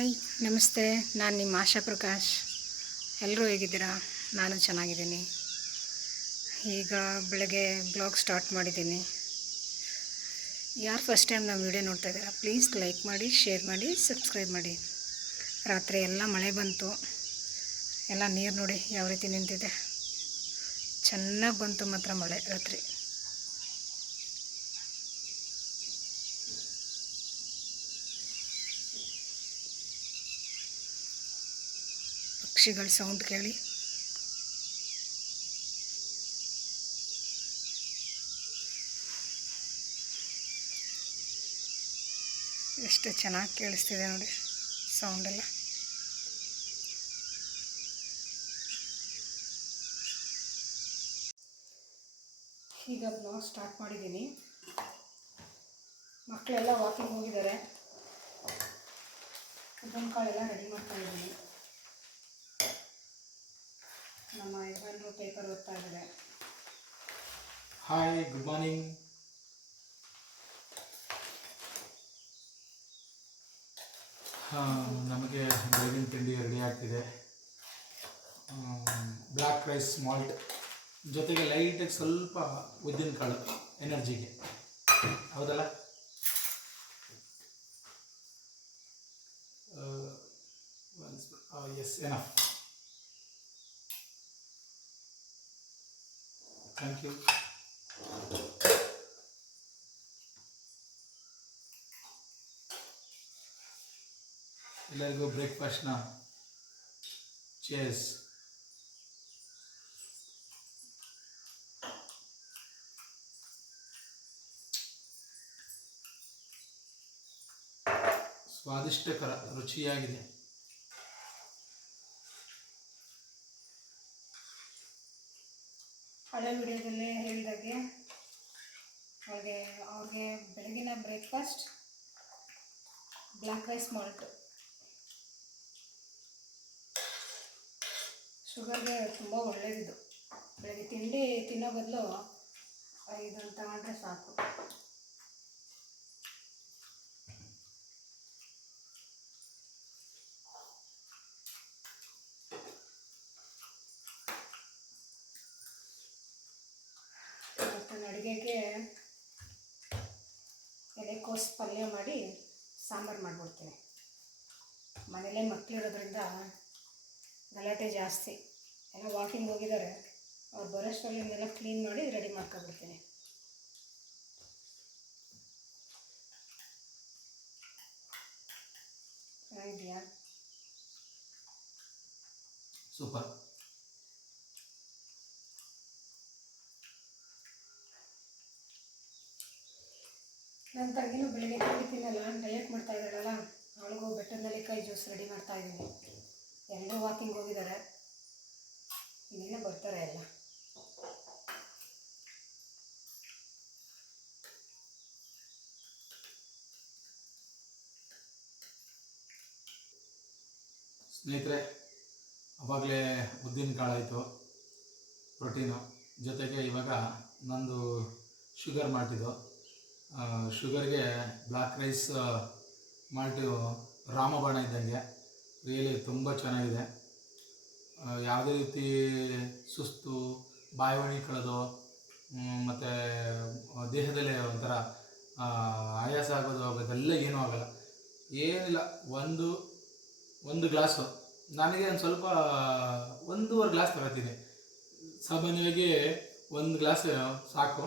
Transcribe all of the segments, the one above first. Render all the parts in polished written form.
Hi ನಮಸ್ತೆ, ನಾನು ನಿಮ್ಮ ಆಶಾ ಪ್ರಕಾಶ್. ಎಲ್ಲರೂ ಹೇಗಿದ್ದೀರಾ? ನಾನು ಚೆನ್ನಾಗಿದ್ದೀನಿ. ಈಗ ಬೆಳಗ್ಗೆ ಬ್ಲಾಗ್ ಸ್ಟಾರ್ಟ್ ಮಾಡಿದ್ದೀನಿ. ಯಾರು ಫಸ್ಟ್ ಟೈಮ್ ನಮ್ಮ ವಿಡಿಯೋ ನೋಡ್ತಾ ಇದ್ದೀರಾ, ಪ್ಲೀಸ್ ಲೈಕ್ ಮಾಡಿ, ಶೇರ್ ಮಾಡಿ, ಸಬ್ಸ್ಕ್ರೈಬ್ ಮಾಡಿ. ರಾತ್ರಿ ಎಲ್ಲ ಮಳೆ ಬಂತು, ಎಲ್ಲ ನೀರು ನೋಡಿ ಯಾವ ರೀತಿ ನಿಂತಿದೆ. ಚೆನ್ನಾಗಿ ಬಂತು ಮಾತ್ರ ಮಳೆ ರಾತ್ರಿ. ಪಕ್ಷಿಗಳ ಸೌಂಡ್ ಕೇಳಿ. ಎಷ್ಟು ಚೆನ್ನಾಗಿ ಕೇಳಿಸ್ತಿದೆ ನೋಡಿ ಸೌಂಡೆಲ್ಲ. ಈಗ ಬ್ಲಾಗ್ ಸ್ಟಾರ್ಟ್ ಮಾಡಿದ್ದೀನಿ. ಮಕ್ಕಳೆಲ್ಲ ವಾಕಿಂಗ್ ಹೋಗಿದ್ದಾರೆ. ಉದ್ದಿನ ಕಾಳೆಲ್ಲ ರೆಡಿ ಮಾಡ್ತಾಯಿದ್ದೀನಿ. ನಮ್ಮ ಯಜಮಾನರು ಪೇಪರ್ ಓದ್ತಾ ಇದ್ದಾರೆ. Hi, good morning. ನಮಗೆ ಬೆಳಗಿನ ತಿಂಡಿ ರೆಡಿ ಆಗ್ತಿದೆ. ಬ್ಲ್ಯಾಕ್ ರೈಸ್ ಮಾಲ್ಟ್ ಜೊತೆಗೆ ಲೈಟಾಗಿ ಸ್ವಲ್ಪ ಉದ್ದಿನ ಕಾಳು ಎನರ್ಜಿಗೆ, ಹೌದಲ್ಲ? Yes, enough. Thank you. ಎಲ್ಲರಿಗೂ ಬ್ರೇಕ್ಫಾಸ್ಟ್ನ ಚೇಸ್. ಸ್ವಾದಿಷ್ಟಕರ, ರುಚಿಯಾಗಿದೆ. ಹಳೆ ವಿಡಿಯೋದಲ್ಲೇ ಹೇಳಿದಾಗೆ ಅವ್ರಿಗೆ ಬೆಳಗಿನ ಬ್ರೇಕ್ಫಾಸ್ಟ್ ಬ್ಲ್ಯಾಕ್ ರೈಸ್ ಮಾಲ್ಟ್. ಶುಗರ್ಗೆ ತುಂಬ ಒಳ್ಳೆಯದಿದು. ಬೆಳಗ್ಗೆ ತಿಂಡಿ ತಿನ್ನೋ ಬದಲು ಇದನ್ನು ತಗೊಂಡ್ರೆ ಸಾಕು. ಮತ್ತು ಅಡುಗೆಗೆ ಎಲೆಕೋಸು ಪಲ್ಯ ಮಾಡಿ ಸಾಂಬಾರು ಮಾಡಿಬಿಡ್ತೀನಿ. ಮನೇಲೇ ಮಕ್ಕಳಿರೋದ್ರಿಂದ ಗಲಾಟೆ ಜಾಸ್ತಿ. ಎಲ್ಲ ವಾಕಿಂಗ್ ಹೋಗಿದ್ದಾರೆ. ಅವ್ರು ಬರೋಷ್ಟರಲ್ಲಿ ಇದನ್ನೆಲ್ಲ ಕ್ಲೀನ್ ಮಾಡಿ ರೆಡಿ ಮಾಡ್ಕೊಬಿಡ್ತೀನಿ. ಚೆನ್ನಾಗಿದೆಯಾ? ಸೂಪರ್. ನನ್ನ ತಂಗಿನೂ ಬೆಳಗ್ಗೆ ತಿಂಡಿ ತಿನ್ನಲ್ಲ, ಡಯಟ್ ಮಾಡ್ತಾ ಇದ್ದಾಳಲ್ಲ, ಅವಳಿಗೂ ಬೆಟ್ಟದ ನೆಲ್ಲಿಕಾಯಿ ಜ್ಯೂಸ್ ರೆಡಿ ಮಾಡ್ತಾ ಇದ್ದೀನಿ. ಎಲ್ಲರೂ ವಾಕಿಂಗ್ ಹೋಗಿದ್ದಾರೆ, ಇನ್ನೇನೋ ಬರ್ತಾರೆ ಎಲ್ಲ. ಸ್ನೇಹಿತರೆ, ಅವಾಗಲೇ ಉದ್ದಿನ ಕಾಳಾಯಿತು, ಪ್ರೋಟೀನು. ಜೊತೆಗೆ ಇವಾಗ ನಂದು ಶುಗರ್ ಮಾಲ್ಟಿದು. ಶುಗರ್ಗೆ ಬ್ಲ್ಯಾಕ್ ರೈಸ್ ಮಾಲ್ಟು ರಾಮಬಾಣ ಇದ್ದಂಗೆ. ರಿಯಲಿ ತುಂಬ ಚೆನ್ನಾಗಿದೆ. ಯಾವುದೇ ರೀತಿ ಸುಸ್ತು, ಬಾಯಿವಣಿ ಕಳೆದು ಮತ್ತು ದೇಹದಲ್ಲಿ ಒಂಥರ ಆಯಾಸ ಆಗೋದು ಅದೆಲ್ಲ ಏನೂ ಆಗೋಲ್ಲ, ಏನಿಲ್ಲ. ಒಂದು ಗ್ಲಾಸು ನನಗೆ ಒಂದು ಸ್ವಲ್ಪ 1.5 ಗ್ಲಾಸ್ ತಗೋತೀನಿ. ಸಾಮಾನ್ಯವಾಗಿ 1 ಗ್ಲಾಸ್ ಸಾಕು.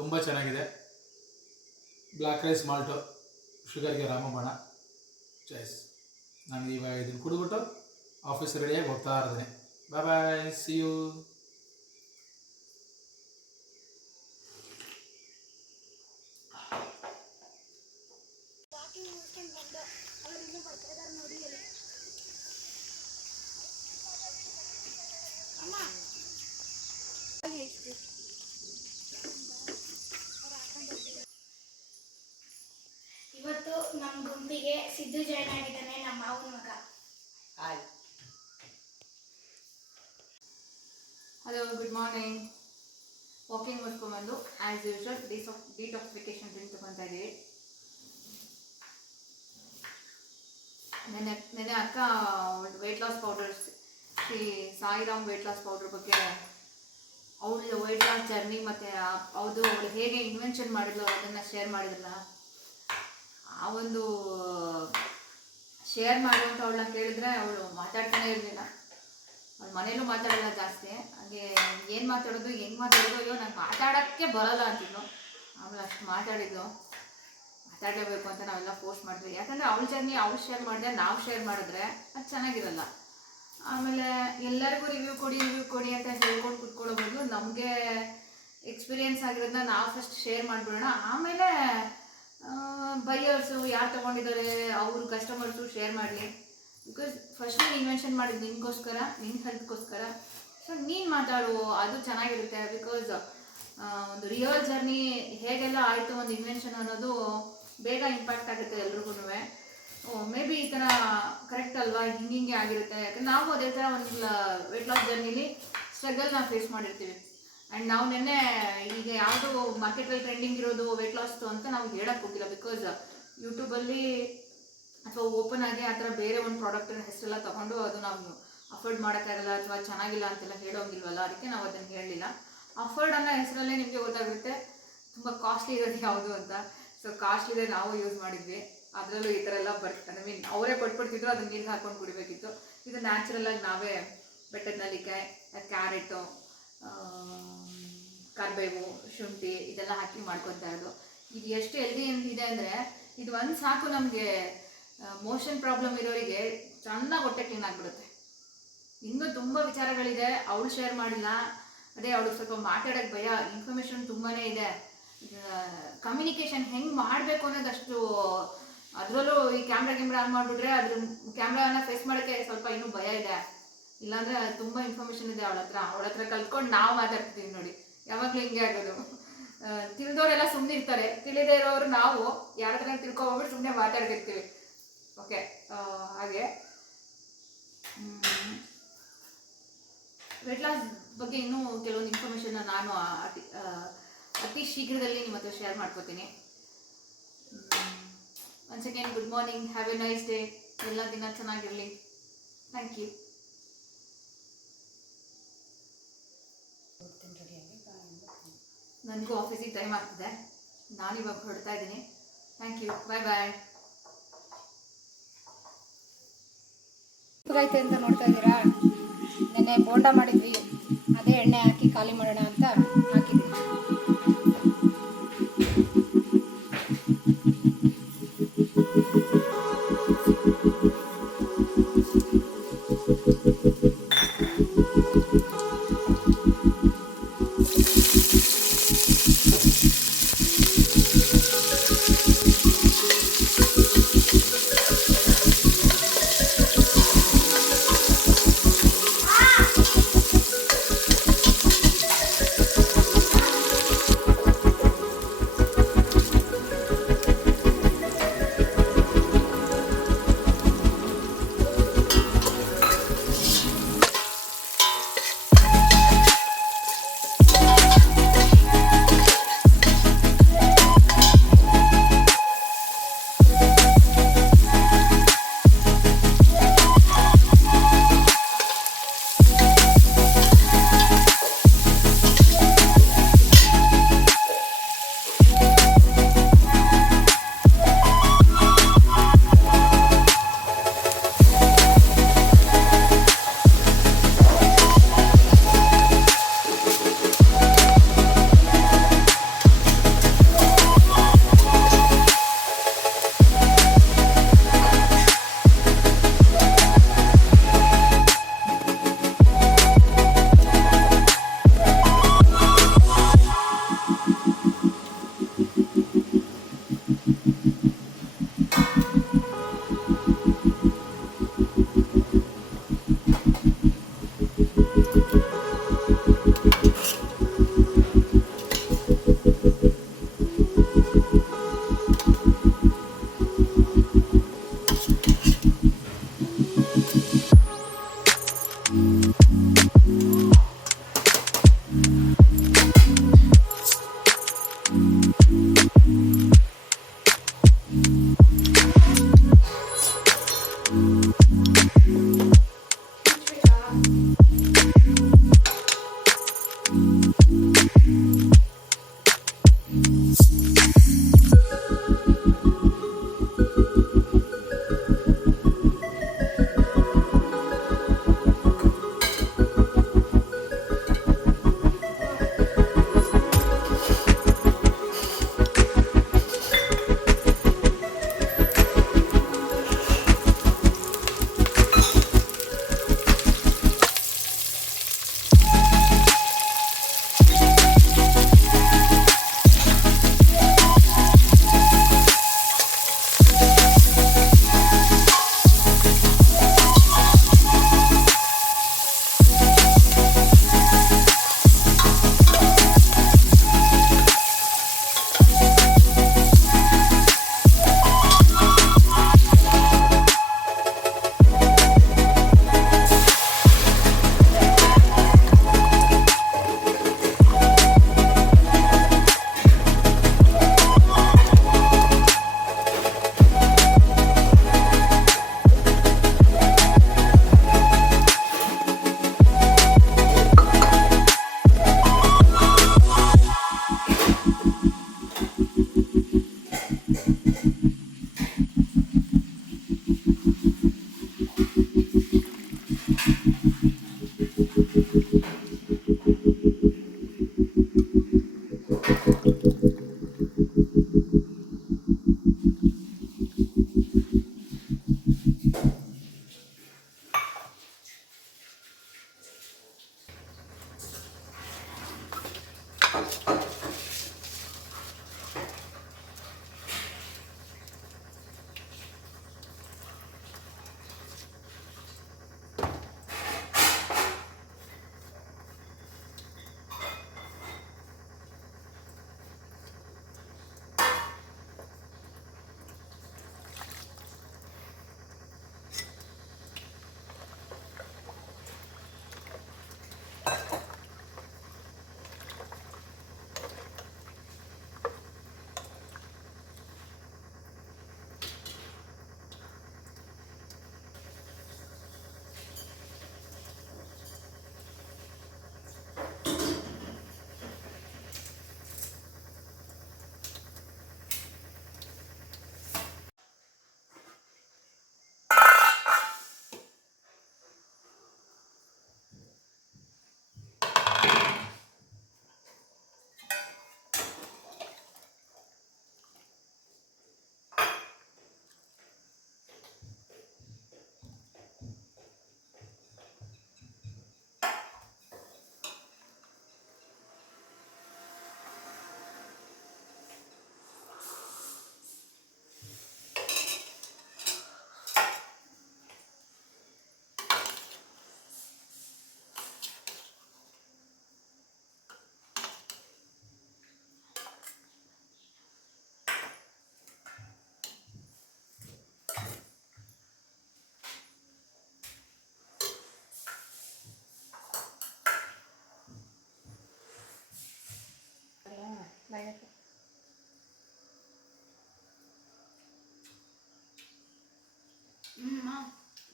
ತುಂಬ ಚೆನ್ನಾಗಿದೆ. ಬ್ಲ್ಯಾಕ್ ರೈಸ್ ಮಾಲ್ಟು, ಶುಗರ್ಗೆ ರಾಮಬಾಣ ಚಾಯ್ಸ್. ನಾನು ಇವಾಗ ಇದನ್ನು ಕುಡಿದ್ಬಿಟ್ಟು ಆಫೀಸ್ ರೆಡಿಯಾಗಿ ಹೋಗ್ತಾ ಇರ್ತೀನಿ. Bye bye, see you. ಇವತ್ತು ನಮ್ಮ ಗುಂಪಿಗೆ ಸಿದ್ದು ಜಾಯ್ನ್ ಆಗಿದ್ದಾನೆ, ನಮ್ಮ ಮಾವನ ಮಗ. Hi. Hello, good morning. Walking ಮಾಡ್ಕೊಂಡ್ಬಂದು ಆ್ಯಸ್ ಯೂಶ್ವಲ್ ಡಿಟಾಕ್ಸಿಫಿಕೇಶನ್ ಡ್ರಿಂಕ್ ತೊಗೊತಾ ಇದ್ದೀವಿ. ನೆನೆ ಅಕ್ಕ weight loss powder Sairam weight loss powder ಬಗ್ಗೆ ಅವಳು ವೆಯ್ಟ್ ಲಾಸ್ ಜರ್ನಿ ಮತ್ತು ಅವಳು ಹೇಗೆ ಇನ್ವೆನ್ಷನ್ ಮಾಡಿದ್ಲು ಅದನ್ನು ಶೇರ್ ಮಾಡಿದ್ರಲ್ಲ, ಆ ಒಂದು ಶೇರ್ ಮಾಡುವಂಥ ಅವಳನ್ನ ಕೇಳಿದ್ರೆ ಅವಳು ಮಾತಾಡ್ತಾನೆ ಇರಲಿಲ್ಲ. ಅವಳು ಮನೇಲೂ ಮಾತಾಡಲ್ಲ ಜಾಸ್ತಿ. ಹಾಗೆ ಏನು ಮಾತಾಡೋದು ಹೆಂಗೆ ಮಾತಾಡೋದು, ಅಯ್ಯೋ ನಂಗೆ ಮಾತಾಡೋಕ್ಕೆ ಬರೋಲ್ಲ ಅಂತಿದ್ಲು. ಆಮೇಲೆ ಅಷ್ಟು ಮಾತಾಡಲೇಬೇಕು ಅಂತ ನಾವೆಲ್ಲ ಪೋಸ್ಟ್ ಮಾಡಿದ್ವಿ. ಯಾಕಂದರೆ ಅವಳ ಜರ್ನಿ ಅವಳು ಶೇರ್ ಮಾಡಿದ್ರೆ ನಾವು ಶೇರ್ ಮಾಡಿದ್ರೆ ಅದು ಚೆನ್ನಾಗಿರಲ್ಲ. ಆಮೇಲೆ ಎಲ್ಲರಿಗೂ ರಿವ್ಯೂ ಕೊಡಿ ಅಂತ ಹೇಳ್ಕೊಂಡು ಕುತ್ಕೊಳ್ಳೋ ಬದಲು ನಮಗೆ ಎಕ್ಸ್ಪೀರಿಯೆನ್ಸ್ ಆಗಿರೋದನ್ನ ನಾವು ಫಸ್ಟ್ ಶೇರ್ ಮಾಡಿಬಿಡೋಣ. ಆಮೇಲೆ ಬೈಯರ್ಸು ಯಾರು ತೊಗೊಂಡಿದ್ದಾರೆ ಅವರು ಕಸ್ಟಮರ್ಸು ಶೇರ್ ಮಾಡಲಿ. ಬಿಕಾಸ್ ಫಸ್ಟ್ ನೀನು ಇನ್ವೆನ್ಷನ್ ಮಾಡಿದ್ದು ನಿನಗೋಸ್ಕರ, ನಿನ್ನ ಹೆಲ್ತ್ಗೋಸ್ಕರ. ಸೊ ನೀನು ಮಾತಾಡು, ಅದು ಚೆನ್ನಾಗಿರುತ್ತೆ. ಬಿಕಾಸ್ ಒಂದು ರಿಯಲ್ ಜರ್ನಿ ಹೇಗೆಲ್ಲ ಆಯಿತು ಒಂದು ಇನ್ವೆನ್ಷನ್ ಅನ್ನೋದು ಬೇಗ ಇಂಪ್ಯಾಕ್ಟ್ ಆಗುತ್ತೆ ಎಲ್ರಿಗೂ. ಮೇ ಬಿ ಈ ಥರ ಕರೆಕ್ಟ್ ಅಲ್ವಾ, ಹಿಂಗೆ ಆಗಿರುತ್ತೆ. ಯಾಕಂದ್ರೆ ನಾವು ಅದೇ ಥರ ಒಂದು ವೆಯ್ಟ್ ಲಾಸ್ ಜರ್ನಿಲಿ ಸ್ಟ್ರಗಲ್ನ ಫೇಸ್ ಮಾಡಿರ್ತೀವಿ. ಆ್ಯಂಡ್ ನಾವು ನೆನ್ನೆ ಈಗ ಯಾವುದು ಮಾರ್ಕೆಟಲ್ಲಿ ಟ್ರೆಂಡಿಂಗ್ ಇರೋದು ವೆಯ್ಟ್ ಲಾಸ್ದು ಅಂತ ನಾವು ಹೇಳಕ್ಕೆ ಹೋಗಿಲ್ಲ. ಬಿಕಾಸ್ ಯೂಟ್ಯೂಬಲ್ಲಿ ಅಥವಾ ಓಪನ್ ಆಗಿ ಆ ಥರ ಬೇರೆ ಒಂದು ಪ್ರಾಡಕ್ಟಿನ ಹೆಸರೆಲ್ಲ ತೊಗೊಂಡು ಅದು ನಾವು ಅಫೋರ್ಡ್ ಮಾಡೋಕ್ಕಾಗಲ್ಲ ಅಥವಾ ಚೆನ್ನಾಗಿಲ್ಲ ಅಂತೆಲ್ಲ ಹೇಳೋಂಗಿಲ್ವಲ್ಲ, ಅದಕ್ಕೆ ನಾವು ಅದನ್ನು ಹೇಳಲಿಲ್ಲ. ಅಫೋರ್ಡ್ ಅನ್ನೋ ಹೆಸರಲ್ಲೇ ನಿಮಗೆ ಗೊತ್ತಾಗುತ್ತೆ ತುಂಬ ಕಾಸ್ಟ್ಲಿ ಇರೋದು ಯಾವುದು ಅಂತ. ಸೊ ಕಾಸ್ಟ್ಲಿದೆ ನಾವು ಯೂಸ್ ಮಾಡಿದ್ವಿ. ಅದರಲ್ಲೂ ಈ ಥರ ಎಲ್ಲ ಅವರೇ ಕೊಟ್ಬಿಡ್ತಿದ್ರು, ಅದನ್ನ ನೀರಿಗೆ ಹಾಕ್ಕೊಂಡು ಕುಡಿಬೇಕಿತ್ತು. ಇದು ನ್ಯಾಚುರಲಾಗಿ ನಾವೇ ಬೆಟ್ಟದ ನೆಲ್ಲಿಕಾಯಿ, ಕ್ಯಾರೆಟು, ಕರಿಬೇವು, ಶುಂಠಿ ಇದೆಲ್ಲ ಹಾಕಿ ಮಾಡ್ಕೊತಾ ಇರೋದು. ಇದು ಎಷ್ಟು ಹೆಲ್ದಿ ಇದೆ ಅಂದರೆ ಇದು ಒಂದು ಸಾಕು ನಮಗೆ ಮೋಷನ್ ಪ್ರಾಬ್ಲಮ್ ಇರೋರಿಗೆ ಚೆನ್ನಾಗಿ ಹೊಟ್ಟೆ ಕ್ಲೀನ್ ಆಗಿಬಿಡುತ್ತೆ. ಇನ್ನೂ ತುಂಬ ವಿಚಾರಗಳಿದೆ, ಅವಳು ಶೇರ್ ಮಾಡಿಲ್ಲ. ಅದೇ ಅವಳು ಸ್ವಲ್ಪ ಮಾತಾಡೋಕ್ಕೆ ಭಯ, ಇನ್ಫಾರ್ಮೇಷನ್ ತುಂಬಾ ಇದೆ. ಕಮ್ಯುನಿಕೇಷನ್ ಹೆಂಗೆ ಮಾಡಬೇಕು ಅನ್ನೋದಷ್ಟು, ಅದರಲ್ಲೂ ಈ ಕ್ಯಾಮ್ರಾ ಆನ್ ಮಾಡಿಬಿಟ್ರೆ ಅದ್ರ ಕ್ಯಾಮ್ರಾನ ಫೇಸ್ ಮಾಡೋಕ್ಕೆ ಸ್ವಲ್ಪ ಇನ್ನೂ ಭಯ ಇದೆ. ಇಲ್ಲಾಂದರೆ ತುಂಬ ಇನ್ಫಾರ್ಮೇಷನ್ ಇದೆ ಅವಳ ಹತ್ರ ಕಲ್ತ್ಕೊಂಡು ನಾವು ಮಾತಾಡ್ತೀವಿ ನೋಡಿ. ಯಾವಾಗಲೂ ಹಿಂಗೆ ಆಗೋದು. ತಿಳಿದವರೆಲ್ಲ ಸುಮ್ಮನೆ ಇರ್ತಾರೆ, ತಿಳಿದೇ ಇರೋರು ನಾವು ಯಾರ ಹತ್ರ ತಿಳ್ಕೊಬಿಟ್ಟು ಸುಮ್ಮನೆ ಮಾತಾಡ್ತಿರ್ತೀವಿ. ಓಕೆ, ಹಾಗೆ ವೆಯ್ಟ್ ಲಾಸ್ ಬಗ್ಗೆ ಇನ್ನೂ ಕೆಲವೊಂದು ಇನ್ಫಾರ್ಮೇಷನ್ನ ನಾನು ಅತಿ ಶೀಘ್ರದಲ್ಲಿ ನಿಮ್ಮ ಹತ್ರ ಶೇರ್ ಮಾಡ್ಕೋತೀನಿ. Once again good morning, have A nice day. ಎಲ್ಲ ದಿನ ಚೆನ್ನಾಗಿರಲಿ. Thank you. ನನಗೂ ಆಫೀಸಿಗೆ ಟೈಮ್ ಆಗ್ತಿದೆ, ನಾನಿವಾಗ ಹೊರಡ್ತಾ ಇದ್ದೀನಿ. ಥ್ಯಾಂಕ್ ಯು, ಬಾಯ್ ಬಾಯ್. ಉಪ್ಪುಗಾಯ್ತು ಅಂತ ನೋಡ್ತಾ ಇದ್ದೀರಾ. ನೆನ್ನೆ ಬೋಂಡ ಮಾಡಿದ್ವಿ, ಅದೇ ಎಣ್ಣೆ ಹಾಕಿ ಖಾಲಿ ಮಾಡೋಣ ಅಂತ ಹಾಕಿದ್ವಿ.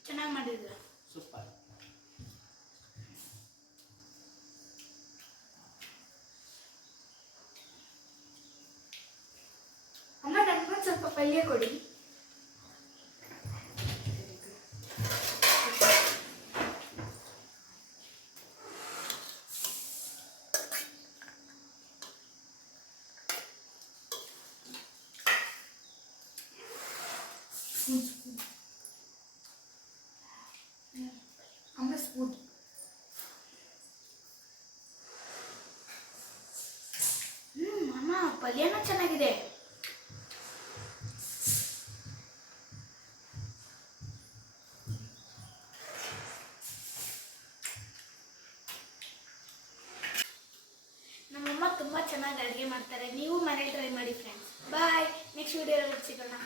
ಚೆನ್ನಾಗಿ ಮಾಡಿದ್ರು. ಸೂಪರ್. ಅಮ್ಮ ನನಗೊಂದು ಸ್ವಲ್ಪ ಪಲ್ಯ ಕೊಡಿ. ಅಮ್ಮ ಸ್ಪೂನ್. ಅಮ್ಮ ಪಲ್ಯನೂ ಚೆನ್ನಾಗಿದೆ. ನಮ್ಮಮ್ಮ ತುಂಬ ಚೆನ್ನಾಗಿ ಅಡುಗೆ ಮಾಡ್ತಾರೆ. ನೀವು ಮನೇಲಿ ಟ್ರೈ ಮಾಡಿ ಫ್ರೆಂಡ್ಸ್. ಬಾಯ್. ನೆಕ್ಸ್ಟ್ ವಿಡಿಯೋದಲ್ಲಿ ಸಿಗೋಣ.